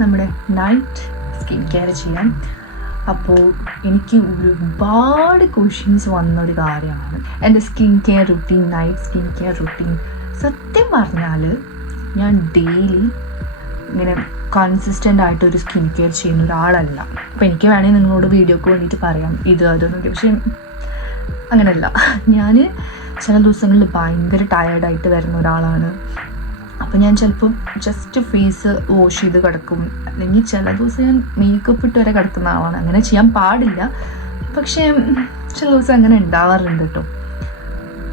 നമ്മുടെ night skin care ചെയ്യാം. അപ്പോൾ എനിക്ക് ഒരുപാട് ക്വസ്റ്റ്യൻസ് വന്നൊരു കാര്യമാണ് എൻ്റെ skin care routine, night skin care routine. സത്യം പറഞ്ഞാൽ ഞാൻ ഡെയിലി ഇങ്ങനെ കൺസിസ്റ്റൻ്റ് ആയിട്ടൊരു സ്കിൻ കെയർ ചെയ്യുന്ന ഒരാളല്ല. അപ്പോൾ എനിക്ക് വേണമെങ്കിൽ നിങ്ങളോട് വീഡിയോക്ക് വേണ്ടിയിട്ട് പറയാം ഇത് അതൊന്നൊക്കെ, പക്ഷേ അങ്ങനെയല്ല. ഞാൻ ചില ദിവസങ്ങളിൽ ഭയങ്കര ടയേർഡായിട്ട് വരുന്ന ഒരാളാണ്. അപ്പോൾ ഞാൻ ചിലപ്പം ജസ്റ്റ് ഫേസ് വാഷ് ചെയ്ത് കിടക്കും, അല്ലെങ്കിൽ ചില ദിവസം ഞാൻ മേക്കപ്പ് ഇട്ട് വരെ കിടക്കുന്ന ആളാണ്. അങ്ങനെ ചെയ്യാൻ പാടില്ല, പക്ഷേ ചില ദിവസം അങ്ങനെ ഉണ്ടാവാറുണ്ട് കേട്ടോ.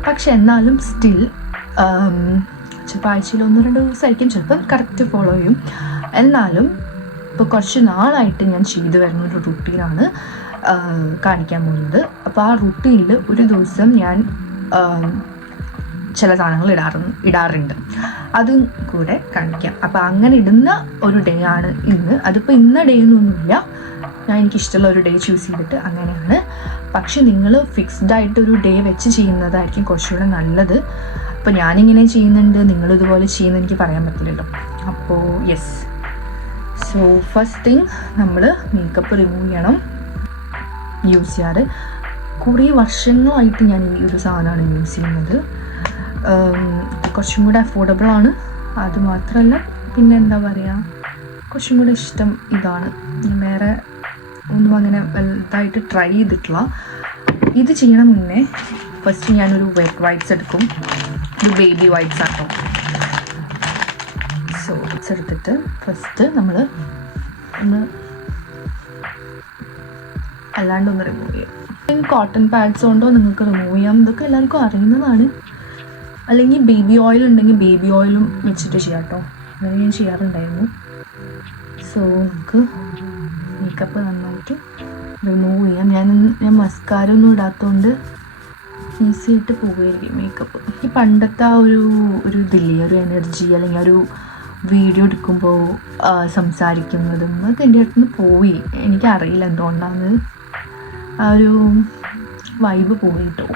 പക്ഷെ എന്നാലും സ്റ്റിൽ ചിലപ്പോൾ ആഴ്ചയിൽ 1-2 ദിവസമായിരിക്കും ചിലപ്പം കറക്റ്റ് ഫോളോ ചെയ്യും. എന്നാലും ഇപ്പോൾ കുറച്ച് നാളായിട്ട് ഞാൻ ചെയ്തു വരുന്നൊരു റുട്ടീനാണ് കാണിക്കാൻ പോകുന്നത്. അപ്പോൾ ആ റുട്ടീനിൽ ഒരു ദിവസം ഞാൻ ചില സാധനങ്ങൾ ഇടാറുണ്ട്, അതും കൂടെ കാണിക്കാം. അപ്പോൾ അങ്ങനെ ഇടുന്ന ഒരു ഡേ ആണ് ഇന്ന്. അതിപ്പോൾ ഇന്ന ഡേ ഒന്നുമില്ല, ഞാൻ എനിക്കിഷ്ടമുള്ള ഒരു ഡേ ചൂസ് ചെയ്തിട്ട് അങ്ങനെയാണ്. പക്ഷെ നിങ്ങൾ ഫിക്സ്ഡ് ആയിട്ടൊരു ഡേ വെച്ച് ചെയ്യുന്നതായിരിക്കും കുറച്ചുകൂടെ നല്ലത്. അപ്പോൾ ഞാനിങ്ങനെ ചെയ്യുന്നുണ്ട്, നിങ്ങളിതുപോലെ ചെയ്യുന്നത് എനിക്ക് പറയാൻ പറ്റില്ലല്ലോ. അപ്പോൾ യെസ്, സോ ഫസ്റ്റ് തിങ് നമ്മൾ മേക്കപ്പ് റിമൂവ് ചെയ്യണം. യൂസ് ചെയ്യാറ് കുറേ വർഷങ്ങളായിട്ട് ഞാൻ ഈ ഒരു സാധനമാണ് യൂസ് ചെയ്യുന്നത്. കുറച്ചും കൂടെ അഫോർഡബിളാണ്. അതുമാത്രമല്ല, പിന്നെ എന്താ പറയുക, കുറച്ചും കൂടെ ഇഷ്ടം ഇതാണ്. വേറെ ഒന്നും അങ്ങനെ വലുതായിട്ട് ട്രൈ ചെയ്തിട്ടില്ല. ഇത് ചെയ്യണം മുന്നേ ഫസ്റ്റ് ഞാനൊരു വെറ്റ് വൈറ്റ്സ് എടുക്കും. ഇത് ബേബി വൈറ്റ്സ് ആട്ടോ. സോ വൈറ്റ്സ് എടുത്തിട്ട് ഫസ്റ്റ് നമ്മൾ ഒന്ന് അല്ലാണ്ടൊന്ന് റിമൂവ് ചെയ്യാം. കോട്ടൺ പാഡ്സ് കൊണ്ടോ നിങ്ങൾക്ക് റിമൂവ് ചെയ്യാം, ഇതൊക്കെ എല്ലാവർക്കും അറിയുന്നതാണ്. അല്ലെങ്കിൽ ബേബി ഓയിൽ ഉണ്ടെങ്കിൽ ബേബി ഓയിലും വെച്ചിട്ട് ചെയ്യാം കേട്ടോ. അങ്ങനെ ഞാൻ ചെയ്യാറുണ്ടായിരുന്നു. സോ നമുക്ക് മേക്കപ്പ് നന്നായിട്ട് റിമൂവ് ചെയ്യാം. ഞാൻ മസ്കാര ഒന്നും ഇടാത്തതുകൊണ്ട് ഈസി ആയിട്ട് പോവുകയായിരിക്കും മേക്കപ്പ്. ഈ പണ്ടത്തെ ആ ഒരു ഇതില്ലേ, ഒരു എനർജി, അല്ലെങ്കിൽ ഒരു വീഡിയോ എടുക്കുമ്പോൾ സംസാരിക്കുന്നതും അതൊക്കെ എൻ്റെ അടുത്ത് നിന്ന് പോയി. എനിക്കറിയില്ല എന്തുകൊണ്ടാണ് ആ ഒരു വൈബ് പോയിട്ടോ.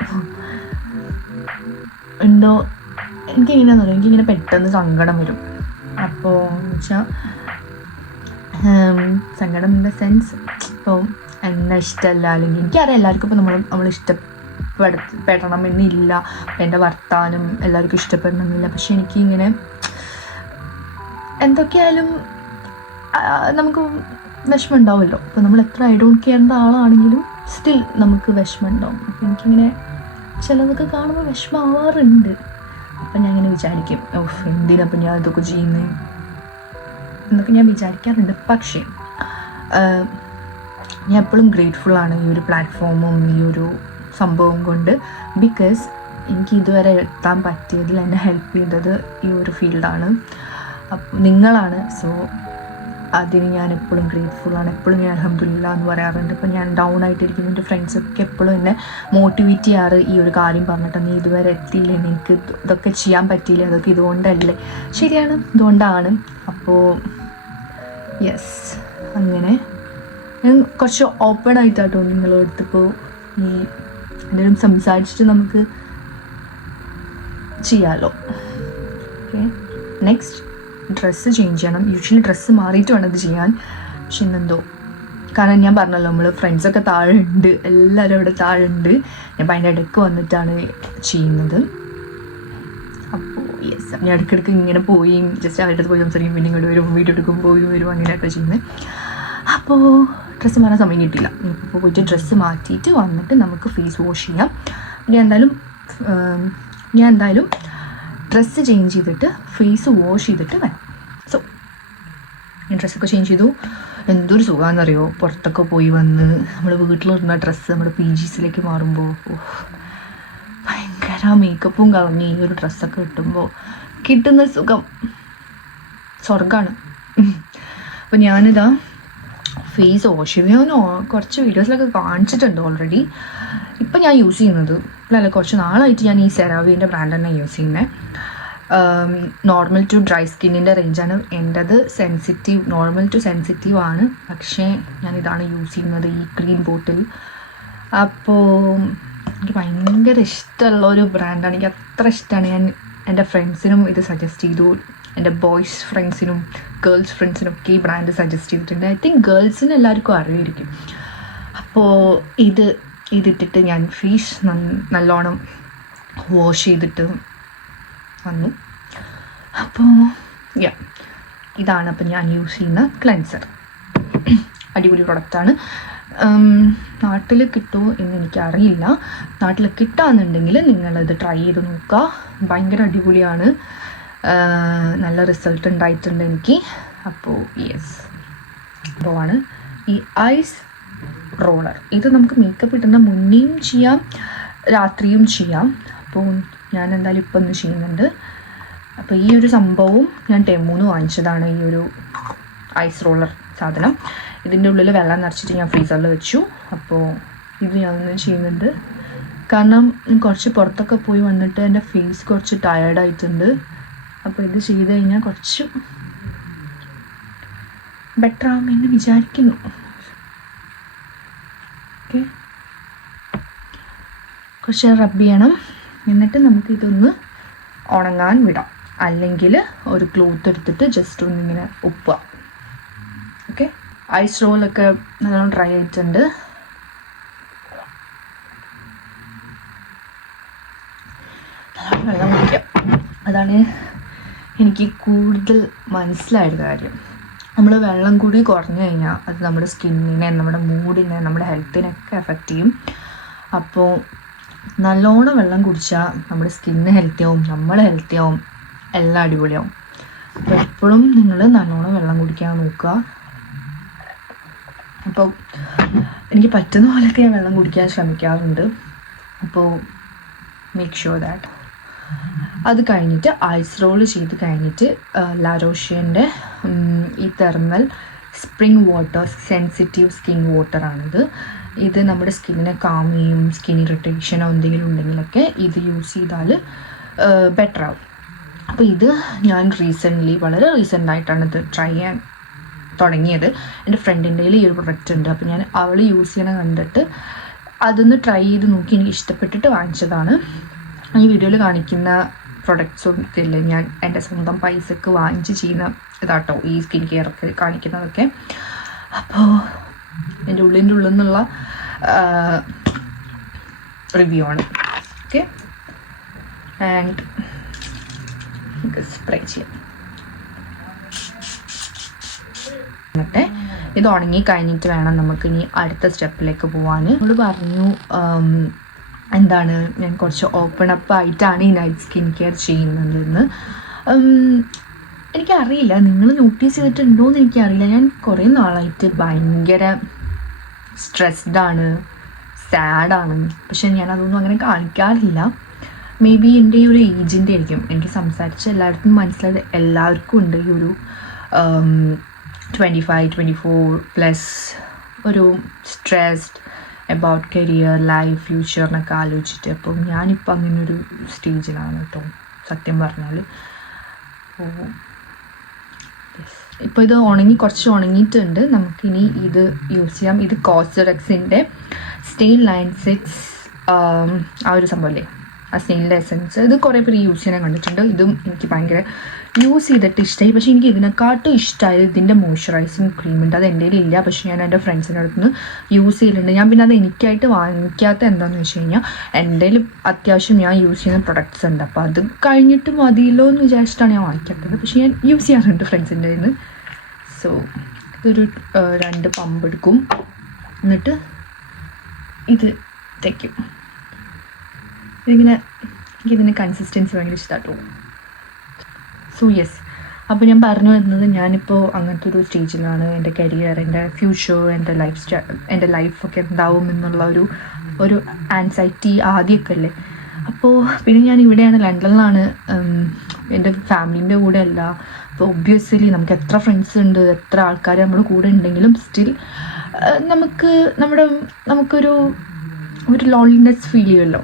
എന്തോ എനിക്കെങ്ങനെയാണെന്ന് പറയാം, എനിക്കിങ്ങനെ പെട്ടെന്ന് സങ്കടം വരും. അപ്പോൾ എന്ന് വെച്ചാൽ സങ്കടം ഇൻ ദ സെൻസ്, ഇപ്പോൾ എന്നെ ഇഷ്ടമല്ല, അല്ലെങ്കിൽ എനിക്കറിയാം എല്ലാവർക്കും ഇപ്പോൾ നമ്മൾ ഇഷ്ടപ്പെടണമെന്നില്ല, എൻ്റെ വർത്താനം എല്ലാവർക്കും ഇഷ്ടപ്പെടണമെന്നില്ല. പക്ഷെ എനിക്കിങ്ങനെ എന്തൊക്കെയായാലും നമുക്ക് വിഷമം ഉണ്ടാവുമല്ലോ. അപ്പോൾ നമ്മൾ എത്ര ഐ ഡോണ്ട് കെയറിൻ്റെ ആളാണെങ്കിലും സ്റ്റിൽ നമുക്ക് വിഷമം ഉണ്ടാവും. അപ്പോൾ എനിക്കിങ്ങനെ ചിലതൊക്കെ കാണുമ്പോൾ വിഷമമാവാറുണ്ട്. അപ്പം ഞാൻ ഇങ്ങനെ വിചാരിക്കും, എന്തിനപ്പം ഞാൻ ഇതൊക്കെ ചെയ്യുന്നത് എന്നൊക്കെ ഞാൻ വിചാരിക്കാറുണ്ട്. പക്ഷേ ഞാൻ എപ്പോഴും ഗ്രേറ്റ്ഫുള്ളാണ് ഈ ഒരു പ്ലാറ്റ്ഫോമും ഈ ഒരു സംഭവം കൊണ്ട്. ബിക്കോസ് എനിക്ക് ഇതുവരെ എത്താൻ പറ്റിയതിൽ എന്നെ ഹെൽപ്പ് ചെയ്തത് ഈ ഒരു ഫീൽഡാണ്, അപ്പോൾ നിങ്ങളാണ്. സോ അതിന് ഞാൻ എപ്പോഴും ഗ്രേറ്റ്ഫുള്ളാണ്. എപ്പോഴും ഞാൻ അൽഹംദുലില്ലാ എന്ന് പറയാറുണ്ട്. ഇപ്പോൾ ഞാൻ ഡൗൺ ആയിട്ടിരിക്കുന്ന എൻ്റെ ഫ്രണ്ട്സൊക്കെ എപ്പോഴും എന്നെ മോട്ടിവേറ്റ് ചെയ്യാറ് ഈ ഒരു കാര്യം പറഞ്ഞിട്ട്, നീ ഇതുവരെ എത്തിയില്ലേ, എനിക്ക് ഇതൊക്കെ ചെയ്യാൻ പറ്റിയില്ല, അതൊക്കെ ഇതുകൊണ്ടല്ലേ. ശരിയാണ്, ഇതുകൊണ്ടാണ്. അപ്പോൾ യെസ്, അങ്ങനെ ഞാൻ കുറച്ച് ഓപ്പൺ ആയിട്ടാട്ടോ നിങ്ങളുടെ അടുത്തിപ്പോൾ ഈ എന്തെങ്കിലും സംസാരിച്ചിട്ട് നമുക്ക് ചെയ്യാമല്ലോ. ഓക്കെ, നെക്സ്റ്റ് ഡ്രസ്സ് ചേഞ്ച് ചെയ്യണം. യൂഷ്വലി ഡ്രസ്സ് മാറിയിട്ട് വേണം ഇത് ചെയ്യാൻ. പക്ഷെ ഇന്നെന്തോ, കാരണം ഞാൻ പറഞ്ഞല്ലോ നമ്മൾ ഫ്രണ്ട്സൊക്കെ താഴെ ഉണ്ട്, എല്ലാവരും അവിടെ താഴെ ഉണ്ട്. ഞാൻ അതിൻ്റെ ഇടയ്ക്ക് വന്നിട്ടാണ് ചെയ്യുന്നത്. അപ്പോൾ യെസ്, ഞാൻ ഇടയ്ക്കിടയ്ക്ക് ഇങ്ങനെ പോയി ജസ്റ്റ് അവരുടെ അടുത്ത് പോയി സംസാരിക്കും, പിന്നെ ഇങ്ങോട്ട് വരും, വീഡിയോ എടുക്കും, പോയി വരും, അങ്ങനെയൊക്കെ ചെയ്യുന്നത്. അപ്പോൾ ഡ്രസ്സ് മാറാൻ സമയം കിട്ടില്ല. ഇപ്പോൾ പോയിട്ട് ഡ്രസ്സ് മാറ്റിയിട്ട് വന്നിട്ട് നമുക്ക് ഫേസ് വാഷ് ചെയ്യാം. ഞാൻ എന്തായാലും ഡ്രസ്സ് ചേഞ്ച് ചെയ്തിട്ട് ഫേസ് വാഷ് ചെയ്തിട്ട് വരാം. സോ ഞാൻ ഡ്രസ്സൊക്കെ ചേഞ്ച് ചെയ്തു. എന്തൊരു സുഖമാണെന്നറിയോ, പുറത്തൊക്കെ പോയി വന്ന് നമ്മൾ വീട്ടിലിടുന്ന ഡ്രസ്സ് നമ്മുടെ PGസിലേക്ക് മാറുമ്പോൾ ഭയങ്കര മേക്കപ്പും കളഞ്ഞ് ഈ ഒരു ഡ്രസ്സൊക്കെ കിട്ടുമ്പോൾ കിട്ടുന്ന സുഖം സ്വർഗ്ഗമാണ്. അപ്പോൾ ഞാനിതാ ഫേസ് വാഷ് ചെയ്ത് ഞാൻ കുറച്ച് വീഡിയോസിലൊക്കെ കാണിച്ചിട്ടുണ്ട് ഓൾറെഡി. ഇപ്പം ഞാൻ യൂസ് ചെയ്യുന്നത് അല്ല, കുറച്ച് നാളായിട്ട് ഞാൻ ഈ സെറാവിൻ്റെ ബ്രാൻഡ് തന്നെ യൂസ് ചെയ്യുന്നത്. നോർമൽ ടു ഡ്രൈ സ്കിന്നിൻ്റെ റേഞ്ചാണ് എൻ്റെത്. നോർമൽ ടു സെൻസിറ്റീവ് ആണ്, പക്ഷേ ഞാനിതാണ് യൂസ് ചെയ്യുന്നത്, ഈ ഗ്രീൻ ബോട്ടിൽ. അപ്പോൾ എനിക്ക് ഭയങ്കര ഇഷ്ടമുള്ള ഒരു ബ്രാൻഡാണ്, എനിക്ക് അത്ര ഇഷ്ടമാണ്. ഞാൻ എൻ്റെ ഫ്രണ്ട്സിനും ഇത് സജസ്റ്റ് ചെയ്തു. എൻ്റെ ബോയ്സ് ഫ്രണ്ട്സിനും ഗേൾസ് ഫ്രണ്ട്സിനും ഒക്കെ ഈ ബ്രാൻഡ് സജസ്റ്റ് ചെയ്തിട്ടുണ്ട്. ഐ തിങ്ക് ഗേൾസിന് എല്ലാവർക്കും അറിയായിരിക്കും. അപ്പോൾ ഇതിട്ടിട്ട് ഞാൻ ഫേസ് നല്ലോണം വാഷ് ചെയ്തിട്ട് വന്നു. അപ്പോൾ ഇതാണ് അപ്പോൾ ഞാൻ യൂസ് ചെയ്യുന്ന ക്ലെൻസർ. അടിപൊളി പ്രൊഡക്റ്റാണ്. നാട്ടിൽ കിട്ടുമോ എന്ന് എനിക്കറിയില്ല. നാട്ടിൽ കിട്ടാന്നുണ്ടെങ്കിൽ നിങ്ങളിത് ട്രൈ ചെയ്ത് നോക്കുക. ഭയങ്കര അടിപൊളിയാണ്. നല്ല റിസൾട്ട് ഉണ്ടായിട്ടുണ്ട് എനിക്ക്. അപ്പോൾ ആണ് ഈ ഐസ് റോളർ. ഇത് നമുക്ക് മേക്കപ്പ് ഇടുന്ന മുന്നേയും ചെയ്യാം, രാത്രിയും ചെയ്യാം. അപ്പോൾ ഞാൻ എന്തായാലും ഇപ്പം ഒന്ന് ചെയ്യുന്നുണ്ട്. അപ്പോൾ ഈ ഒരു സംഭവവും ഞാൻ ടെമ്മൂന്ന് വാങ്ങിച്ചതാണ്. ഈ ഒരു ഐസ് റോളർ സാധനം. ഇതിൻ്റെ ഉള്ളിൽ വെള്ളം നിറച്ചിട്ട് ഞാൻ ഫ്രീസറിൽ വെച്ചു. അപ്പോൾ ഇത് ഞാനൊന്ന് ചെയ്യുന്നുണ്ട്. കാരണം കുറച്ച് പുറത്തൊക്കെ പോയി വന്നിട്ട് എൻ്റെ ഫേസ് കുറച്ച് ടയേർഡായിട്ടുണ്ട്. അപ്പോൾ ഇത് ചെയ്ത് കഴിഞ്ഞാൽ കുറച്ച് ബെറ്റർ ആവുമെന്ന് വിചാരിക്കുന്നു. ഓക്കെ, കുറച്ച് റബ്ബ് ചെയ്യണം. എന്നിട്ട് നമുക്കിതൊന്ന് ഉണങ്ങാൻ വിടാം. അല്ലെങ്കിൽ ഒരു ക്ലോത്ത് എടുത്തിട്ട് ജസ്റ്റ് ഒന്നിങ്ങനെ ഉപ്പുക. ഓക്കെ, ഐസ് റോളൊക്കെ നല്ലോണം ഡ്രൈ ആയിട്ടുണ്ട്. വെള്ളം കുടിക്കാം. അതാണ് എനിക്ക് കൂടുതൽ മനസ്സിലായൊരു കാര്യം. നമ്മൾ വെള്ളം കൂടി കുറഞ്ഞു കഴിഞ്ഞാൽ അത് നമ്മുടെ സ്കിന്നിനെ, നമ്മുടെ മൂഡിനെ, നമ്മുടെ ഹെൽത്തിനൊക്കെ എഫക്റ്റ് ചെയ്യും. അപ്പോൾ നല്ലോണം വെള്ളം കുടിച്ചാൽ നമ്മുടെ സ്കിന്ന് ഹെൽത്തി ആവും, നമ്മൾ ഹെൽത്തി ആവും, എല്ലാം അടിപൊളിയാവും. അപ്പോൾ എപ്പോഴും നിങ്ങൾ നല്ലോണം വെള്ളം കുടിക്കാൻ നോക്കുക. അപ്പോൾ എനിക്ക് പറ്റുന്ന പോലെയൊക്കെ ഞാൻ വെള്ളം കുടിക്കാൻ ശ്രമിക്കാറുണ്ട്. അപ്പോൾ മേക്ക് ഷുവർ ദാറ്റ്. അത് കഴിഞ്ഞിട്ട് ഐസ് റോൾ ചെയ്ത് കഴിഞ്ഞിട്ട് ലാരോഷ്യൻ്റെ ഈ thermal spring water sensitive skin വാട്ടറാണിത്. ഇത് നമ്മുടെ സ്കിന്നിനെ കാം ചെയ്യും. സ്കിൻ ഇറിറ്റേഷനോ എന്തെങ്കിലും ഉണ്ടെങ്കിലൊക്കെ ഇത് യൂസ് ചെയ്താൽ ബെറ്റർ ആവും. അപ്പോൾ ഇത് ഞാൻ വളരെ റീസെൻ്റായിട്ടാണ് ഇത് ട്രൈ ചെയ്യാൻ തുടങ്ങിയത്. എൻ്റെ ഫ്രണ്ടിൻ്റെ കയ്യിൽ ഈ ഒരു പ്രൊഡക്റ്റ് ഉണ്ട്. അപ്പോൾ ഞാൻ അവൾ യൂസ് ചെയ്യണ കണ്ടിട്ട് അതൊന്ന് ട്രൈ ചെയ്ത് നോക്കി എനിക്ക് ഇഷ്ടപ്പെട്ടിട്ട് വാങ്ങിച്ചതാണ്. ഈ വീഡിയോയിൽ കാണിക്കുന്ന പ്രൊഡക്ട്സും ഒക്കെ ഇല്ലേ, ഞാൻ എൻ്റെ സ്വന്തം പൈസക്ക് വാങ്ങിച്ച് ചെയ്യുന്ന ഇതാട്ടോ ഈ സ്കിൻ കെയർ ഒക്കെ കാണിക്കുന്നതൊക്കെ. അപ്പോൾ എൻ്റെ ഉള്ളിൽ നിന്നുള്ള റിവ്യൂ ആണ്. ഓക്കെ, ആൻഡ് സ്പ്രേ ചെയ്യാം. എന്നിട്ട് ഇത് ഉണങ്ങി കഴിഞ്ഞിട്ട് വേണം നമുക്ക് ഇനി അടുത്ത സ്റ്റെപ്പിലേക്ക് പോകാൻ. നമ്മൾ പറഞ്ഞു എന്താണ്, ഞാൻ കുറച്ച് ഓപ്പൺ അപ്പ് ആയിട്ടാണ് ഈ നൈറ്റ് സ്കിൻ കെയർ ചെയ്യുന്നതെന്ന്. എനിക്കറിയില്ല, നിങ്ങൾ നോട്ടീസ് ചെയ്തിട്ടുണ്ടോ എന്ന് എനിക്കറിയില്ല. ഞാൻ കുറേ നാളായിട്ട് ഭയങ്കര സ്ട്രെസ്ഡാണ്, സാഡാണ്. പക്ഷെ ഞാനതൊന്നും അങ്ങനെ കാണിക്കാറില്ല. മേ ബി എൻ്റെ ഈ ഒരു ഏജിൻ്റെ ആയിരിക്കും. എനിക്ക് സംസാരിച്ച് എല്ലായിടത്തും മനസ്സിലായത് എല്ലാവർക്കും ഉണ്ട് ഈ ഒരു 25-24+ ഒരു സ്ട്രെസ്ഡ് അബൌട്ട് കരിയർ, ലൈഫ്, ഫ്യൂച്ചറിനൊക്കെ ആലോചിച്ചിട്ട്. അപ്പം ഞാനിപ്പോൾ അങ്ങനെ ഒരു സ്റ്റേജിലാണ് കേട്ടോ, സത്യം പറഞ്ഞാൽ. ഇപ്പോൾ ഇത് കുറച്ച് ഉണങ്ങിയിട്ടുണ്ട്. നമുക്കിനി ഇത് യൂസ് ചെയ്യാം. ഇത് കോസ്റെക്സിൻ്റെ സ്റ്റെയിൻ ലൈൻ 6 ആ ഒരു സംഭവമല്ലേ, ആ സ്നെയിലിൻ്റെ എസൻസ്. ഇത് കുറേ പേര് യൂസ് ചെയ്യാൻ കണ്ടിട്ടുണ്ട്. ഇതും എനിക്ക് ഭയങ്കര യൂസ് ചെയ്തിട്ട് ഇഷ്ടമായി. പക്ഷേ എനിക്ക് ഇതിനെക്കാട്ടും ഇഷ്ടമായത് ഇതിൻ്റെ മോയ്സ്ചറൈസിങ് ക്രീമുണ്ട്. അത് എൻ്റെ കയ്യിലില്ല, പക്ഷേ ഞാൻ എൻ്റെ ഫ്രണ്ട്സിൻ്റെ അടുത്ത് നിന്ന് യൂസ് ചെയ്യലുണ്ട്. ഞാൻ പിന്നെ അത് എനിക്കായിട്ട് വാങ്ങിക്കാത്ത എന്താണെന്ന് വെച്ച് കഴിഞ്ഞാൽ എൻ്റെ കയ്യിൽ അത്യാവശ്യം ഞാൻ യൂസ് ചെയ്യുന്ന പ്രൊഡക്ട്സ് ഉണ്ട്. അപ്പോൾ അത് കഴിഞ്ഞിട്ട് മതിയല്ലോ എന്ന് വിചാരിച്ചിട്ടാണ് ഞാൻ വാങ്ങിക്കാത്തത്. പക്ഷേ ഞാൻ യൂസ് ചെയ്യാറുണ്ട് ഫ്രണ്ട്സിൻ്റെ കയ്യിൽ നിന്ന്. സോ ഇതൊരു 2 പമ്പ് എടുക്കും. എന്നിട്ട് ഇത് തേക്കും. എനിക്കിതിൻ്റെ കൺസിസ്റ്റൻസി ഭയങ്കര ഇഷ്ടമാട്ടോ. സോ അപ്പോൾ ഞാൻ പറഞ്ഞു വരുന്നത്, ഞാനിപ്പോൾ അങ്ങനത്തെ ഒരു സ്റ്റേജിലാണ്. എൻ്റെ കരിയർ, എൻ്റെ ഫ്യൂച്ചർ, എൻ്റെ ലൈഫൊക്കെ എന്താവും എന്നുള്ള ഒരു ആൻസൈറ്റി ആദ്യമൊക്കെ അല്ലേ. അപ്പോൾ പിന്നെ ഞാൻ ഇവിടെയാണ്, ലണ്ടനിലാണ്. എൻ്റെ ഫാമിലീൻ്റെ കൂടെ അല്ല. അപ്പോൾ ഒബ്വിയസ്ലി നമുക്ക് എത്ര ഫ്രണ്ട്സ് ഉണ്ട്, എത്ര ആൾക്കാർ നമ്മുടെ കൂടെ ഉണ്ടെങ്കിലും സ്റ്റിൽ നമുക്കൊരു ലോൺലിനെസ് ഫീൽ ചെയ്യുമല്ലോ.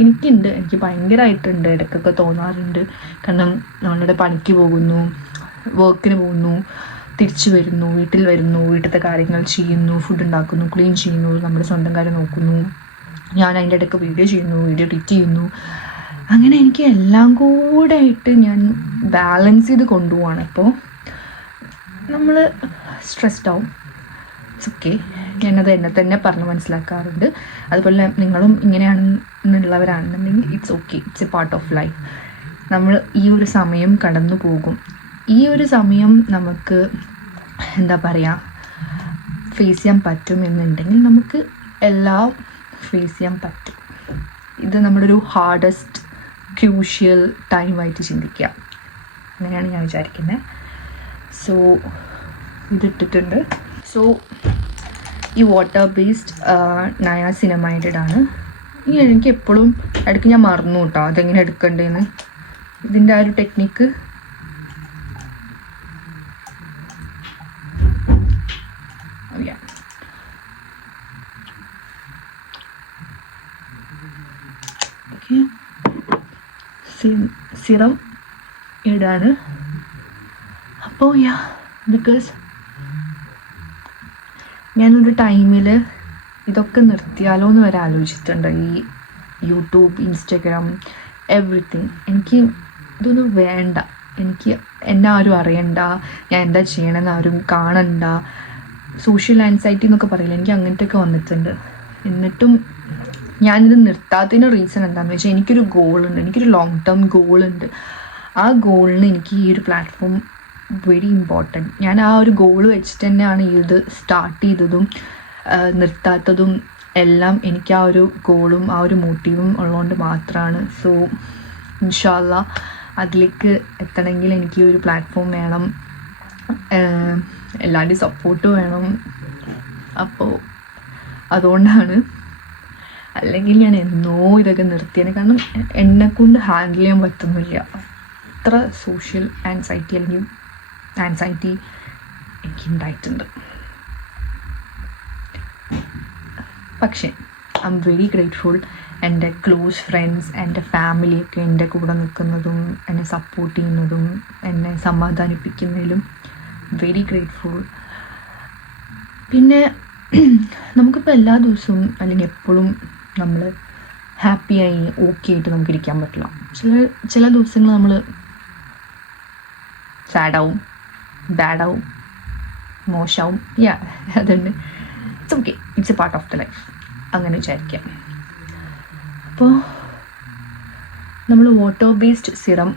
എനിക്ക് ഭയങ്കരമായിട്ടുണ്ട്, ഇടയ്ക്കൊക്കെ തോന്നാറുണ്ട്. കാരണം നമ്മളുടെ പണിക്ക് പോകുന്നു, വർക്കിന് പോകുന്നു, തിരിച്ചു വരുന്നു, വീട്ടിൽ വരുന്നു, വീട്ടിലത്തെ കാര്യങ്ങൾ ചെയ്യുന്നു, ഫുഡ് ഉണ്ടാക്കുന്നു, ക്ലീൻ ചെയ്യുന്നു, നമ്മുടെ സ്വന്തം കാര്യം നോക്കുന്നു. ഞാൻ അതിൻ്റെ ഇടയ്ക്ക് വീഡിയോ ചെയ്യുന്നു, വീഡിയോ എഡിറ്റ് ചെയ്യുന്നു. അങ്ങനെ എനിക്ക് എല്ലാം കൂടെ ആയിട്ട് ഞാൻ ബാലൻസ് ചെയ്ത് കൊണ്ടുപോവാണ്. അപ്പോൾ നമ്മൾ സ്ട്രെസ്ഡ് ആവും. ഇറ്റ്സ് ഓക്കെ, ഞാനത് എന്നെ തന്നെ പറഞ്ഞ് മനസ്സിലാക്കാറുണ്ട്. അതുപോലെ നിങ്ങളും ഇങ്ങനെയാണെന്നുള്ളവരാണെന്നുണ്ടെങ്കിൽ it's okay, it's a part of life. നമ്മൾ ഈ ഒരു സമയം കടന്നു പോകും. ഈ ഒരു സമയം നമുക്ക് എന്താ പറയുക, ഫേസ് ചെയ്യാൻ പറ്റുമെന്നുണ്ടെങ്കിൽ നമുക്ക് എല്ലാം ഫേസ് ചെയ്യാൻ പറ്റും. ഇത് നമ്മുടെ ഒരു ഹാർഡസ്റ്റ് ക്രൂഷ്യൽ ടൈമായിട്ട് ചിന്തിക്കുക. അങ്ങനെയാണ് ഞാൻ വിചാരിക്കുന്നത്. സോ ഇതിട്ടിട്ടുണ്ട്. സോ ഈ വാട്ടർ ബേസ്ഡ് നയാസിനമൈഡ് ആണ്. ഈ എനിക്ക് എപ്പോഴും ഇടയ്ക്ക് ഞാൻ മറന്നു കേട്ടോ അതെങ്ങനെ എടുക്കണ്ടേന്ന്. ഇതിൻ്റെ ആ ഒരു ടെക്നിക്ക് അറിയാം. ഓക്കെ, സിറം ഇടാണ്. അപ്പോൾ ബിക്കോസ് ഞാനൊരു ടൈമിൽ ഇതൊക്കെ നിർത്തിയാലോ എന്ന് വരെ ആലോചിച്ചിട്ടുണ്ട്. ഈ യൂട്യൂബ്, ഇൻസ്റ്റഗ്രാം, എവറിത്തിങ്. എനിക്ക് ഇതൊന്നും വേണ്ട. എനിക്ക് എന്നെ ആരും അറിയണ്ട, ഞാൻ എന്താ ചെയ്യണമെന്ന് ആരും കാണണ്ട. സോഷ്യൽ ആൻസൈറ്റി എന്നൊക്കെ പറയില്ല, എനിക്ക് അങ്ങനത്തെയൊക്കെ വന്നിട്ടുണ്ട്. എന്നിട്ടും ഞാനിത് നിർത്താത്തതിന് റീസൺ എന്താണെന്ന് വെച്ചാൽ എനിക്കൊരു ഗോളുണ്ട്, എനിക്കൊരു ലോങ് ടേം ഗോളുണ്ട്. ആ ഗോളിന് എനിക്ക് ഈ ഒരു പ്ലാറ്റ്ഫോം വെരി ഇമ്പോർട്ടൻറ്റ്. ഞാൻ ആ ഒരു ഗോൾ വെച്ചിട്ട് തന്നെയാണ് ഇത് സ്റ്റാർട്ട് ചെയ്തതും നിർത്താത്തതും എല്ലാം. എനിക്ക് ആ ഒരു ഗോളും ആ ഒരു മോട്ടീവും ഉള്ളതുകൊണ്ട് മാത്രമാണ്. സോ ഇൻഷാ അല്ലാഹ് അതിലേക്ക് എത്തണമെങ്കിൽ എനിക്ക് ഈ ഒരു പ്ലാറ്റ്ഫോം വേണം, എല്ലാവരുടെയും സപ്പോർട്ട് വേണം. അപ്പോൾ അതുകൊണ്ടാണ്. അല്ലെങ്കിൽ ഞാൻ എന്നോ ഇതൊക്കെ നിർത്തിയത്. കാരണം എന്നെക്കൊണ്ട് ഹാൻഡിൽ ചെയ്യാൻ പറ്റുന്നില്ല. അത്ര സോഷ്യൽ ആൻസൈറ്റി എനിക്ക് ഉണ്ടായിട്ടുണ്ട്. പക്ഷേ ഐ എം വെരി ഗ്രേറ്റ്ഫുൾ. എൻ്റെ ക്ലോസ് ഫ്രണ്ട്സ്, എൻ്റെ ഫാമിലിയൊക്കെ എൻ്റെ കൂടെ നിൽക്കുന്നതും എന്നെ സപ്പോർട്ട് ചെയ്യുന്നതും എന്നെ സമാധാനിപ്പിക്കുന്നതിലും വെരി ഗ്രേറ്റ്ഫുൾ. പിന്നെ നമുക്കിപ്പോൾ എല്ലാ ദിവസവും അല്ലെങ്കിൽ എപ്പോഴും നമ്മൾ ഹാപ്പിയായി ഓക്കെ ആയിട്ട് നമുക്കിരിക്കാൻ പറ്റില്ല. ചില ദിവസങ്ങൾ നമ്മൾ സാഡാവും, ബാഡാവും, മോശമാവും. അതുണ്ട്. It's okay, it's a part of the life. അങ്ങനെ വിചാരിക്കാം. അപ്പോൾ നമ്മൾ വാട്ടർ ബേസ്ഡ് സിറം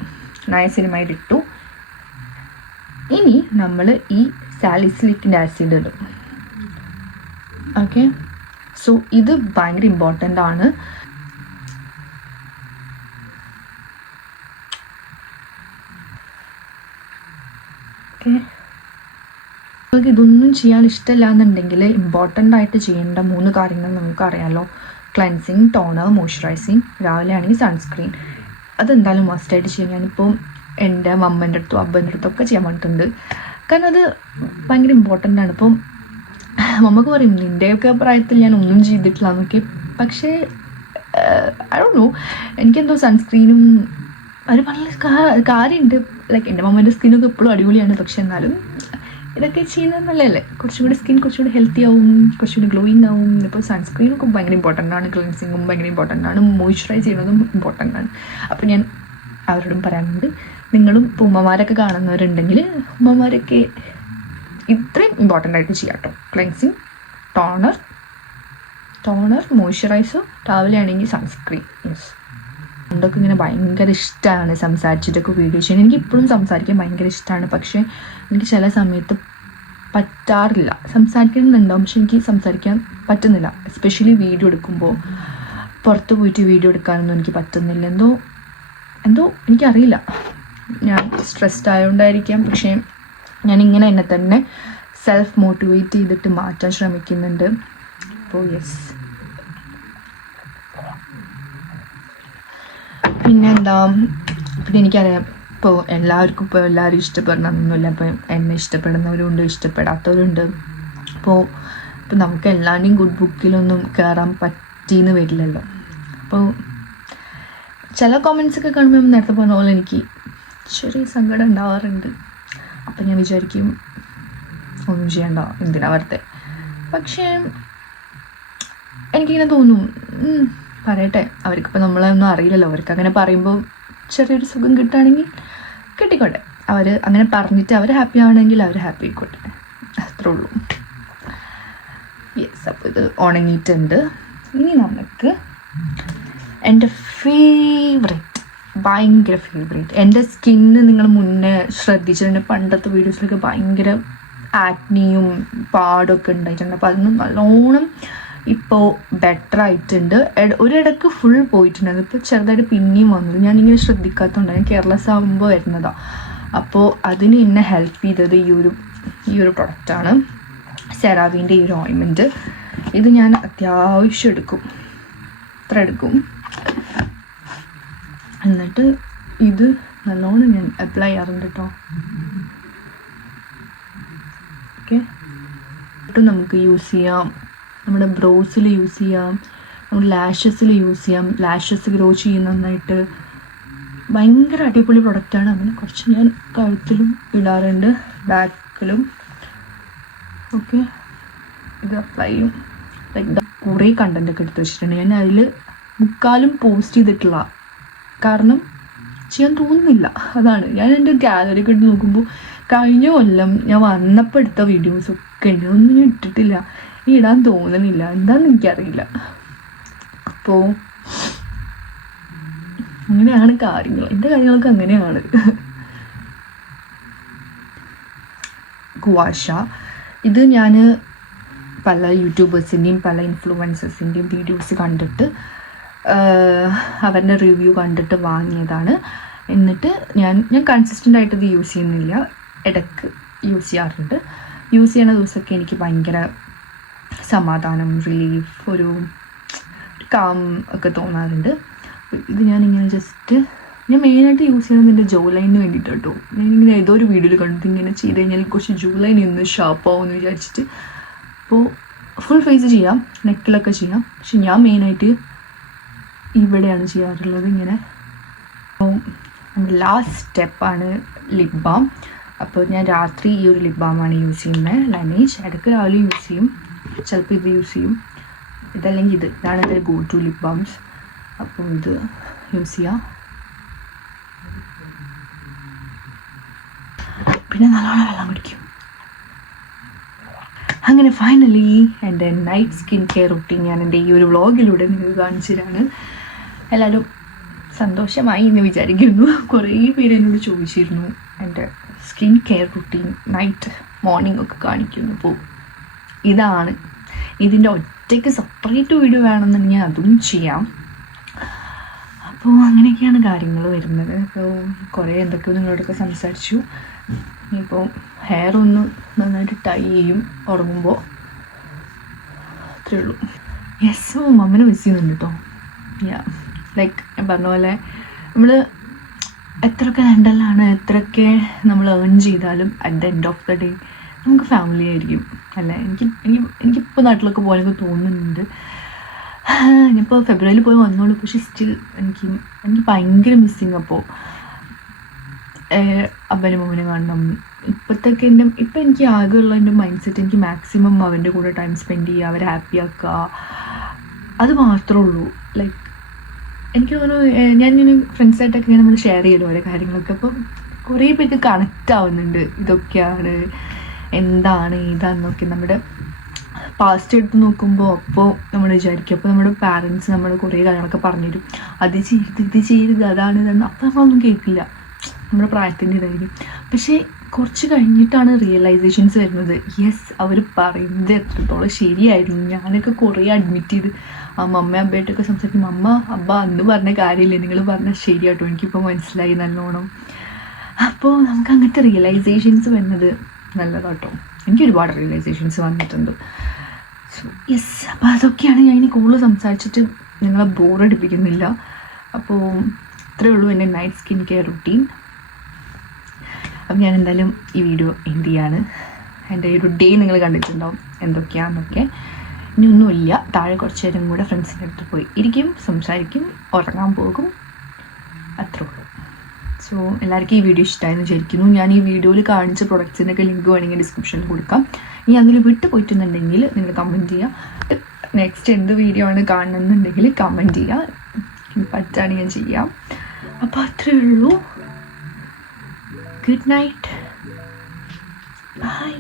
നയസിനമൈഡ് ഇട്ടു. ഇനി നമ്മൾ ഈ സാലിസിലിക് ആസിഡ് ഇടും. ഓക്കെ, സോ ഇത് ഭയങ്കര ഇമ്പോർട്ടൻ്റ് ആണ്. ഓക്കെ, നിങ്ങൾക്ക് ഇതൊന്നും ചെയ്യാൻ ഇഷ്ടമില്ല എന്നുണ്ടെങ്കിൽ ഇമ്പോർട്ടൻ്റ് ആയിട്ട് ചെയ്യേണ്ട 3 കാര്യങ്ങൾ നമുക്കറിയാമല്ലോ. Cleansing, toner, moisturising. രാവിലെ ആണെങ്കിൽ സൺസ്ക്രീൻ. അതെന്തായാലും മസ്റ്റായിട്ട് ചെയ്യും. ഞാനിപ്പോൾ എൻ്റെ അമ്മേൻ്റെ അടുത്തും അബ്ബൻ്റെ അടുത്തൊക്കെ ചെയ്യാൻ പറഞ്ഞിട്ടുണ്ട്. കാരണം അത് ഭയങ്കര ഇമ്പോർട്ടൻ്റ് ആണ്. ഇപ്പം മമ്മക്ക് പറയും നിൻ്റെയൊക്കെ പ്രായത്തിൽ ഞാൻ ഒന്നും ചെയ്തിട്ടില്ല എന്നൊക്കെ. പക്ഷേ ഐ ഡോണ്ട് നോ, എനിക്കെന്തോ സൺസ്ക്രീനും ഒരു നല്ല കാര്യമുണ്ട്. ലൈക്ക് എൻ്റെ മമ്മേൻ്റെ സ്കിന്നൊക്കെ എപ്പോഴും അടിപൊളിയാണ്. പക്ഷെ എന്നാലും ഇതൊക്കെ ചെയ്യുന്നത് നല്ലതല്ലേ. കുറച്ചുകൂടി സ്കിൻ കുറച്ചുകൂടി ഹെൽത്തി ആവും, കുറച്ചുകൂടി ഗ്ലോയിങ് ആവും. ഇപ്പോൾ സൺസ്ക്രീനൊക്കെ ഭയങ്കര ഇമ്പോർട്ടൻ്റ് ആണ്, ക്ലെൻസിങ്ങും ഭയങ്കര ഇമ്പോർട്ടൻ്റ് ആണ്, മോയ്സ്ചറൈസ് ചെയ്യുന്നതും ഇമ്പോർട്ടൻ്റ് ആണ്. അപ്പോൾ ഞാൻ അവരോടും പറയാനുണ്ട്, നിങ്ങളും ഇപ്പോൾ ഉമ്മമാരൊക്കെ കാണുന്നവരുണ്ടെങ്കിൽ ഉമ്മമാരൊക്കെ ഇത്രയും ഇമ്പോർട്ടൻ്റ് ആയിട്ട് ചെയ്യാം കേട്ടോ. ക്ലെൻസിങ്, ടോണർ, മോയ്സ്ചറൈസർ, രാവിലെ ആണെങ്കിൽ സൺസ്ക്രീൻ. യെസ്, എന്തൊക്കെ ഇങ്ങനെ ഭയങ്കര ഇഷ്ടമാണ് സംസാരിച്ചിട്ടൊക്കെ വീഡിയോ ചെയ്യാൻ. എനിക്ക് ഇപ്പോഴും സംസാരിക്കാൻ ഭയങ്കര ഇഷ്ടമാണ്. പക്ഷേ എനിക്ക് ചില സമയത്ത് പറ്റാറില്ല. സംസാരിക്കണമെന്നുണ്ടാവും, പക്ഷെ എനിക്ക് സംസാരിക്കാൻ പറ്റുന്നില്ല. എസ്പെഷ്യലി വീഡിയോ എടുക്കുമ്പോൾ. പുറത്ത് പോയിട്ട് വീഡിയോ എടുക്കാനൊന്നും എനിക്ക് പറ്റുന്നില്ല. എന്തോ എനിക്കറിയില്ല, ഞാൻ സ്ട്രെസ്ഡ് ആയതുകൊണ്ടായിരിക്കാം. പക്ഷേ ഞാനിങ്ങനെ എന്നെ തന്നെ സെൽഫ് മോട്ടിവേറ്റ് ചെയ്തിട്ട് മാറ്റാൻ ശ്രമിക്കുന്നുണ്ട്. അപ്പോൾ യെസ്. പിന്നെന്താ, പിന്നെ എനിക്കറിയാം ഇപ്പോൾ എല്ലാവരും ഇഷ്ടപ്പെടണമെന്നൊന്നുമില്ല. അപ്പോൾ എന്നെ ഇഷ്ടപ്പെടുന്നവരുണ്ട്, ഇഷ്ടപ്പെടാത്തവരുണ്ട്. അപ്പോൾ നമുക്ക് എല്ലാവരുടെയും ഗുഡ് ബുക്കിലൊന്നും കയറാൻ പറ്റിയെന്ന് വരില്ലല്ലോ. അപ്പോൾ ചില കോമൻസൊക്കെ കാണുമ്പോൾ നേരത്തെ പറഞ്ഞ പോലെ എനിക്ക് ചെറിയ സങ്കടം ഉണ്ടാവാറുണ്ട്. അപ്പം ഞാൻ വിചാരിക്കും ഒന്നും ചെയ്യണ്ട, എന്തിനാ വെറുതെ. പക്ഷേ എനിക്കിങ്ങനെ തോന്നും, പറയട്ടെ, അവർക്കിപ്പോൾ നമ്മളൊന്നും അറിയില്ലല്ലോ. അവർക്ക് അങ്ങനെ പറയുമ്പോൾ ചെറിയൊരു സുഖം കിട്ടുകയാണെങ്കിൽ കിട്ടിക്കോട്ടെ. അവർ അങ്ങനെ പറഞ്ഞിട്ട് അവർ ഹാപ്പി ആവണമെങ്കിൽ അവർ ഹാപ്പി ആയിക്കോട്ടെ, അത്രേ ഉള്ളൂ. യെസ്, അപ്പോൾ ഇത് ഉണങ്ങിയിട്ടുണ്ട്. ഇനി നമുക്ക് എൻ്റെ ഭയങ്കര ഫേവറേറ്റ്, എൻ്റെ സ്കിന്ന് നിങ്ങൾ മുന്നേ ശ്രദ്ധിച്ചിട്ടുണ്ട്, പണ്ടത്തെ വീഡിയോസിലൊക്കെ ഭയങ്കര ആക്നിയും പാടൊക്കെ ഉണ്ടായിട്ടുണ്ട്. അപ്പോൾ അതൊന്നും നല്ലോണം ഇപ്പോൾ ബെറ്റർ ആയിട്ടുണ്ട്. ഒരിടക്ക് ഫുൾ പോയിട്ടുണ്ടായിരുന്നു, ഇപ്പോൾ ചെറുതായിട്ട് പിന്നെയും വന്നത്. ഞാനിങ്ങനെ ശ്രദ്ധിക്കാത്തതുകൊണ്ട്, ഞാൻ കെയർലെസ് ആകുമ്പോൾ വരുന്നതാണ്. അപ്പോൾ അതിന് എന്നെ ഹെൽപ്പ് ചെയ്തത് ഈ ഒരു പ്രൊഡക്റ്റാണ്, സെറാവീൻ്റെ ഈ ഒരു ഓയിൻമെൻറ്റ്. ഇത് ഞാൻ അത്യാവശ്യം എടുക്കും, ഇത്ര എടുക്കും. എന്നിട്ട് ഇത് നല്ലോണം ഞാൻ അപ്ലൈ ചെയ്യാറുണ്ട് കേട്ടോ. ഓക്കെ, എന്നിട്ട് നമുക്ക് യൂസ് ചെയ്യാം, നമ്മുടെ ബ്രോസിൽ യൂസ് ചെയ്യാം, നമ്മുടെ ലാഷസിൽ യൂസ് ചെയ്യാം. ലാഷസ് ഗ്രോ ചെയ്യുന്നതായിട്ട് ഭയങ്കര അടിപൊളി പ്രൊഡക്റ്റാണ്. അങ്ങനെ കുറച്ച് ഞാൻ കഴുത്തിലും ഇടാറുണ്ട്, ബാക്കിലും. ഓക്കെ, ഇത് അപ്ലൈ ചെയ്യും. ലൈക്ക് കുറേ കണ്ടൻറ്റൊക്കെ എടുത്ത് വെച്ചിട്ടുണ്ട്. ഞാൻ അതിൽ മുക്കാലും പോസ്റ്റ് ചെയ്തിട്ടില്ല, കാരണം ചെയ്യാൻ തോന്നുന്നില്ല. അതാണ്, ഞാൻ എൻ്റെ ഗാലറി ഒക്കെ എടുത്ത് നോക്കുമ്പോൾ കഴിഞ്ഞ കൊല്ലം ഞാൻ വന്നപ്പോൾ എടുത്ത വീഡിയോസൊക്കെ ഉണ്ട്, ഒന്നും ഞാൻ ഇട്ടിട്ടില്ല. ഇനി ഇടാൻ തോന്നുന്നില്ല, എന്താണെന്ന് എനിക്കറിയില്ല. അപ്പോൾ അങ്ങനെയാണ് കാര്യങ്ങൾ, എൻ്റെ കാര്യങ്ങളൊക്കെ അങ്ങനെയാണ്. ഗുവാഷ, ഇത് ഞാൻ പല യൂട്യൂബേഴ്സിൻ്റെയും പല ഇൻഫ്ലുവൻസേഴ്സിൻ്റെയും വീഡിയോസ് കണ്ടിട്ട് അവരുടെ റിവ്യൂ കണ്ടിട്ട് വാങ്ങിയതാണ്. എന്നിട്ട് ഞാൻ കൺസിസ്റ്റൻ്റ് ഇത് യൂസ് ചെയ്യുന്നില്ല, ഇടയ്ക്ക് യൂസ് ചെയ്യാറുണ്ട്. യൂസ് ചെയ്യുന്ന ദിവസമൊക്കെ എനിക്ക് ഭയങ്കര സമാധാനം, റിലീഫ്, ഒരു കാം ഒക്കെ തോന്നാറുണ്ട്. ഇത് ഞാനിങ്ങനെ ഞാൻ മെയിനായിട്ട് യൂസ് ചെയ്യുന്നത് എൻ്റെ ജോ ലൈനിന് വേണ്ടിയിട്ട് കേട്ടോ. ഞാനിങ്ങനെ ഏതോ ഒരു വീഡിയോയിൽ കണ്ടിട്ട് ഇങ്ങനെ ചെയ്ത് കഴിഞ്ഞാൽ കുറച്ച് ജോ ലൈൻ ഇന്ന് ഷാർപ്പാവുമെന്ന് വിചാരിച്ചിട്ട്. അപ്പോൾ ഫുൾ ഫേസ് ചെയ്യാം, നെക്കിലൊക്കെ ചെയ്യാം, പക്ഷെ ഞാൻ മെയിനായിട്ട് ഇവിടെയാണ് ചെയ്യാറുള്ളത് ഇങ്ങനെ. അപ്പോൾ നമ്മുടെ ലാസ്റ്റ് സ്റ്റെപ്പാണ് ലിപ് ബാം. അപ്പോൾ ഞാൻ രാത്രി ഈ ഒരു ലിപ് ബാമാണ് യൂസ് ചെയ്യുന്നത്, ലനേജ്. ഇടയ്ക്ക് രാവിലെ യൂസ് ചെയ്യും, ചിലപ്പോൾ ഇത് യൂസ് ചെയ്യും, ഇതല്ലെങ്കിൽ ഇതാണ് എൻ്റെ ഗോ ടു ലിപ് ബാംസ്. അപ്പോൾ ഇത് യൂസ് ചെയ്യാം. പിന്നെ നല്ലോണം വെള്ളം കുടിക്കും. അങ്ങനെ ഫൈനലി എൻ്റെ നൈറ്റ് സ്കിൻ കെയർ റുട്ടീൻ ഞാൻ എൻ്റെ ഈ ഒരു വ്ളോഗിലൂടെ നിങ്ങൾക്ക് കാണിച്ചു തരാണ്. എല്ലാവരും സന്തോഷമായി എന്ന് വിചാരിക്കുന്നു. കുറേ പേര് എന്നോട് ചോദിച്ചിരുന്നു എൻ്റെ skin care routine night morning ഒക്കെ കാണിക്കുന്നു. അപ്പോൾ ഇതാണ്, ഇതിൻ്റെ ഒറ്റയ്ക്ക് സെപ്പറേറ്റ് വീഡിയോ വേണമെന്നുണ്ടെങ്കിൽ അതും ചെയ്യാം. അപ്പോൾ അങ്ങനെയൊക്കെയാണ് കാര്യങ്ങൾ വരുന്നത്. അപ്പോൾ കുറേ എന്തൊക്കെയോ നിങ്ങളോടൊക്കെ സംസാരിച്ചു. ഇപ്പോൾ ഹെയർ ഒന്ന് നന്നായിട്ട് ടൈ ചെയ്യും ഉറങ്ങുമ്പോൾ, അത്രയേ ഉള്ളൂ. യെസ്, മമ്മനെ മിസ് ചെയ്യുന്നുണ്ട് കേട്ടോ. ലൈക്ക് ഞാൻ പറഞ്ഞ പോലെ നമ്മൾ എത്രയൊക്കെ ലണ്ടനിലാണ്, എത്രയൊക്കെ നമ്മൾ ഏൺ ചെയ്താലും at the end of the day നമുക്ക് ഫാമിലി ആയിരിക്കും അല്ലേ. എനിക്കിപ്പോൾ നാട്ടിലൊക്കെ പോകാനൊക്കെ തോന്നുന്നുണ്ട്. ഞാനിപ്പോൾ ഫെബ്രുവരിയിൽ പോയി വന്നോളൂ, പക്ഷേ സ്റ്റിൽ എനിക്ക് ഭയങ്കര മിസ്സിങ്. അപ്പോൾ അപ്പനും അമ്മനെ കാണണം. ഇപ്പോഴത്തേക്ക് ഇപ്പം എനിക്ക് ആകെയുള്ള എൻ്റെ മൈൻഡ് സെറ്റ് എനിക്ക് മാക്സിമം അവൻ്റെ കൂടെ ടൈം സ്പെൻഡ് ചെയ്യുക, അവരെ ഹാപ്പി ആക്കുക, അത് മാത്രമേ ഉള്ളൂ. ലൈക്ക് എനിക്ക് തോന്നുന്നു ഞാനിങ്ങനെ ഫ്രണ്ട്സായിട്ടൊക്കെ നമ്മൾ ഷെയർ ചെയ്യലോ ഓരോ കാര്യങ്ങളൊക്കെ. അപ്പം കുറേ പേർക്ക് കണക്റ്റ് ആവുന്നുണ്ട്, ഇതൊക്കെയാണ് എന്താണ് ഇതാന്നൊക്കെ. നമ്മുടെ പാസ്റ്റ് എടുത്ത് നോക്കുമ്പോൾ അപ്പോൾ നമ്മൾ വിചാരിക്കും, അപ്പോൾ നമ്മുടെ പാരൻസ് നമ്മൾ കുറേ കാര്യങ്ങളൊക്കെ പറഞ്ഞുതരും, അത് ചെയ്യരുത് ഇത് ചെയ്യരുത് അതാണ് ഇതെന്ന്. അപ്പോൾ നമ്മളൊന്നും കേൾക്കില്ല, നമ്മുടെ പ്രായത്തിൻ്റെ ഇതായിരിക്കും. പക്ഷേ കുറച്ച് കഴിഞ്ഞിട്ടാണ് റിയലൈസേഷൻസ് വരുന്നത്. യെസ്, അവർ പറയുന്നത് എത്രത്തോളം ശരിയായിരുന്നു. ഞാനൊക്കെ കുറേ അഡ്മിറ്റ് ചെയ്ത് അമ്മ അബ്ബയായിട്ടൊക്കെ സംസാരിക്കും, അബ്ബ അന്ന് പറഞ്ഞ കാര്യമില്ലേ, നിങ്ങൾ പറഞ്ഞാൽ ശരിയാട്ടോ, എനിക്കിപ്പോൾ മനസ്സിലായി നല്ലോണം. അപ്പോൾ നമുക്ക് അങ്ങനത്തെ റിയലൈസേഷൻസ് വരുന്നത് നല്ലതാട്ടോ. എനിക്ക് ഒരുപാട് റിയലൈസേഷൻസ് വന്നിട്ടുണ്ട്. സോ യെസ്, അപ്പോൾ അതൊക്കെയാണ്. ഞാൻ ഇനി കൂടുതൽ സംസാരിച്ചിട്ട് നിങ്ങളെ ബോറടിപ്പിക്കുന്നില്ല. അപ്പോൾ ഇത്രയേ ഉള്ളൂ എൻ്റെ നൈറ്റ് സ്കിൻ കെയർ റുട്ടീൻ. അപ്പം ഞാൻ എന്തായാലും ഈ വീഡിയോ എൻഡ് ചെയ്യാണ്. എൻ്റെ ഒരു ഡേ നിങ്ങൾ കണ്ടിട്ടുണ്ടാവും എന്തൊക്കെയാണെന്നൊക്കെ. ഇനി ഒന്നുമില്ല, താഴെ കുറച്ച് നേരം കൂടെ ഫ്രണ്ട്സിൻ്റെ അടുത്ത് പോയി ഇരിക്കും, സംസാരിക്കും, ഉറങ്ങാൻ പോകും, അത്രേ ഉള്ളൂ. സോ എല്ലാവർക്കും ഈ വീഡിയോ ഇഷ്ടമായെന്ന് വിചാരിക്കുന്നു. ഞാൻ ഈ വീഡിയോയിൽ കാണിച്ച പ്രൊഡക്ട്സിൻ്റെയൊക്കെ ലിങ്ക് വേണമെങ്കിൽ ഡിസ്ക്രിപ്ഷനിൽ കൊടുക്കാം. ഇനി അതിൽ വിട്ട് പോയിട്ടുണ്ടെങ്കിൽ നിങ്ങൾ കമൻറ്റ് ചെയ്യുക. നെക്സ്റ്റ് എന്ത് വീഡിയോ ആണ് കാണണമെന്നുണ്ടെങ്കിൽ കമൻറ്റ് ചെയ്യുക, പറ്റുകയാണെങ്കിൽ ഞാൻ ചെയ്യാം. അപ്പോൾ അത്രയേ ഉള്ളൂ. Good night, by.